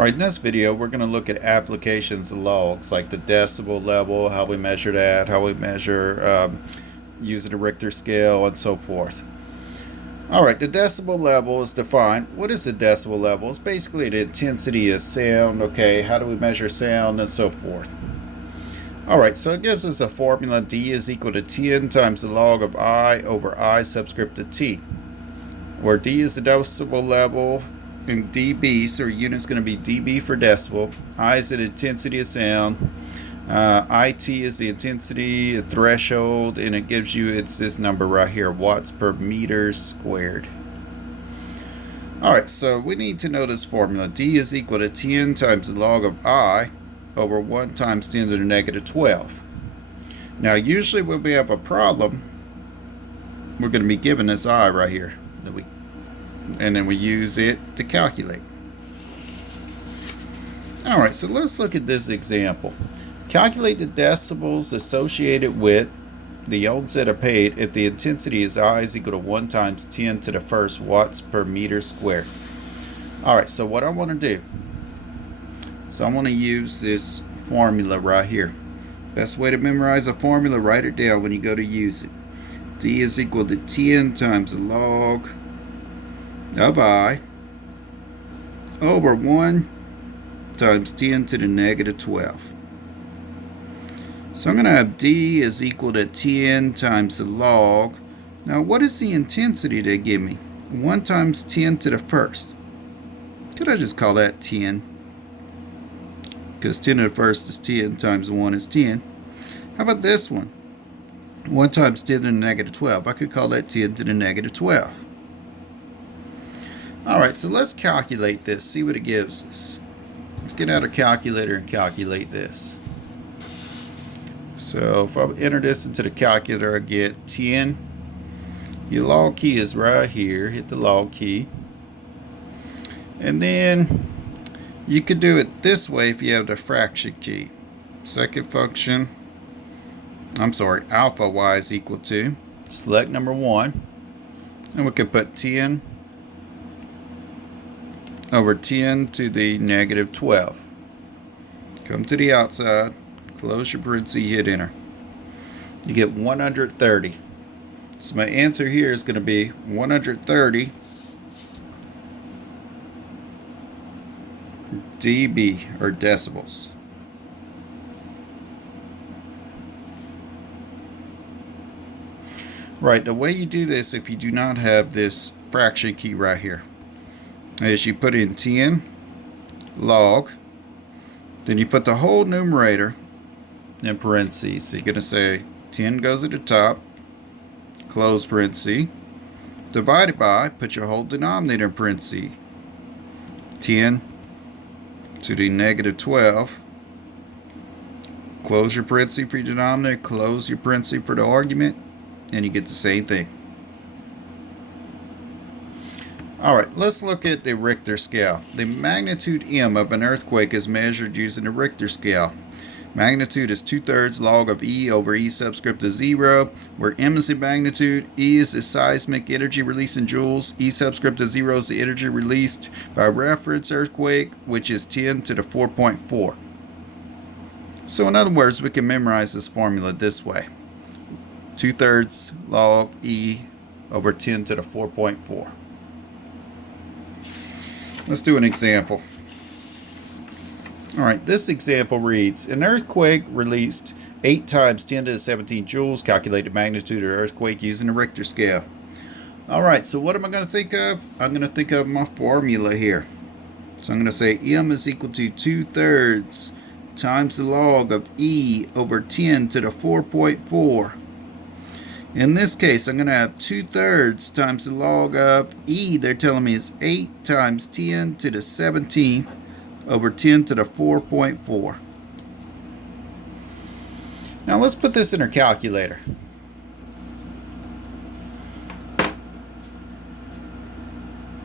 Alright, in this video we're going to look at applications of logs, like the decibel level, how we measure that, how we measure using the Richter scale, and so forth. Alright, the decibel level is defined. What is the decibel level? It's basically the intensity of sound, okay, how do we measure sound, and so forth. Alright, so it gives us a formula. D is equal to 10 times the log of I over I subscript to T, where D is the decibel level in dB, so your unit's going to be dB for decibel. I is the intensity of sound. IT is the intensity, the threshold, and it gives you, it's this number right here, watts per meter squared. Alright, so we need to know this formula. D is equal to 10 times the log of I over 1 times 10 to the negative 12. Now, usually when we have a problem, we're going to be given this I right here, and then we use it to calculate. Alright, so let's look at this example. Calculate the decibels associated with the ohms that are paid if the intensity is I is equal to 1 times 10 to the first watts per meter squared. Alright, so what I want to do, so I want to use this formula right here. Best way to memorize a formula, write it down when you go to use it. D is equal to 10 times the log of I over 1 times 10 to the negative 12. So I'm going to have D is equal to 10 times the log. Now, what is the intensity they give me? 1 times 10 to the first. Could I just call that 10? Because 10 to the first is 10 times 1 is 10. How about this one? 1 times 10 to the negative 12. I could call that 10 to the negative 12. Alright, so let's calculate this, see what it gives us. Let's get out a calculator and calculate this. So if I enter this into the calculator, I get 10. Your log key is right here. Hit the log key. And then you could do it this way if you have the fraction key. Second function, alpha y is equal to, select number 1. And we could put 10 over 10 to the negative 12. Come to the outside, close your parentheses, hit enter. You get 130. So my answer here is going to be 130 dB, or decibels. Right, the way you do this if you do not have this fraction key right here is you put in 10 log, then you put the whole numerator in parentheses. So you're going to say 10 goes at the top, close parenthesis, divided by, put your whole denominator in parentheses, 10 to the negative 12, close your parenthesis for your denominator, close your parenthesis for the argument, and you get the same thing. Alright, let's look at the Richter scale. The magnitude M of an earthquake is measured using the Richter scale. Magnitude is 2/3 log of E over E subscript to 0, where M is the magnitude, E is the seismic energy released in joules, E subscript to 0 is the energy released by reference earthquake, which is 10 to the 4.4. So in other words, we can memorize this formula this way. 2/3 log E over 10 to the 4.4. Let's do an example. Alright, this example reads, an earthquake released 8 times 10 to the 17 joules, calculate the magnitude of the earthquake using the Richter scale. Alright, so what am I going to think of? I'm going to think of my formula here. So I'm going to say M is equal to 2/3 times the log of E over 10 to the 4.4. In this case, I'm going to have 2/3 times the log of E, they're telling me is 8 times 10 to the 17th over 10 to the 4.4. Now let's put this in our calculator.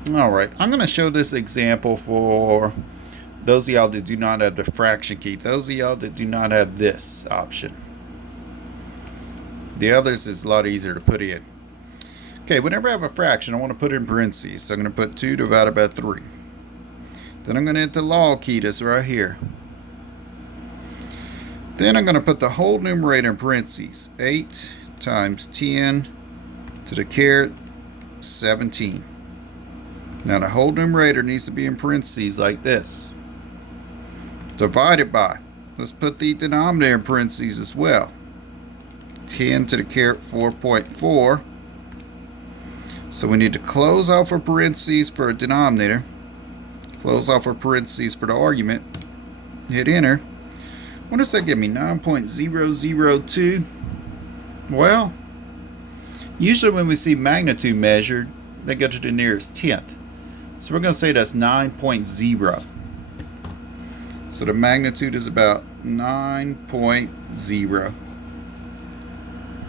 Alright, I'm going to show this example for those of y'all that do not have the fraction key, those of y'all that do not have this option. The others is a lot easier to put in. Okay, whenever I have a fraction, I want to put it in parentheses. So I'm going to put 2 divided by 3. Then I'm going to hit the log key that's right here. Then I'm going to put the whole numerator in parentheses. 8 times 10 to the caret 17. Now the whole numerator needs to be in parentheses like this. Divided by. Let's put the denominator in parentheses as well. 10 to the caret 4.4. So we need to close off our parentheses for a denominator. Close off our parentheses for the argument. Hit enter. What does that give me? 9.002. Well, usually when we see magnitude measured, they go to the nearest tenth. So we're going to say that's 9.0. So the magnitude is about 9.0.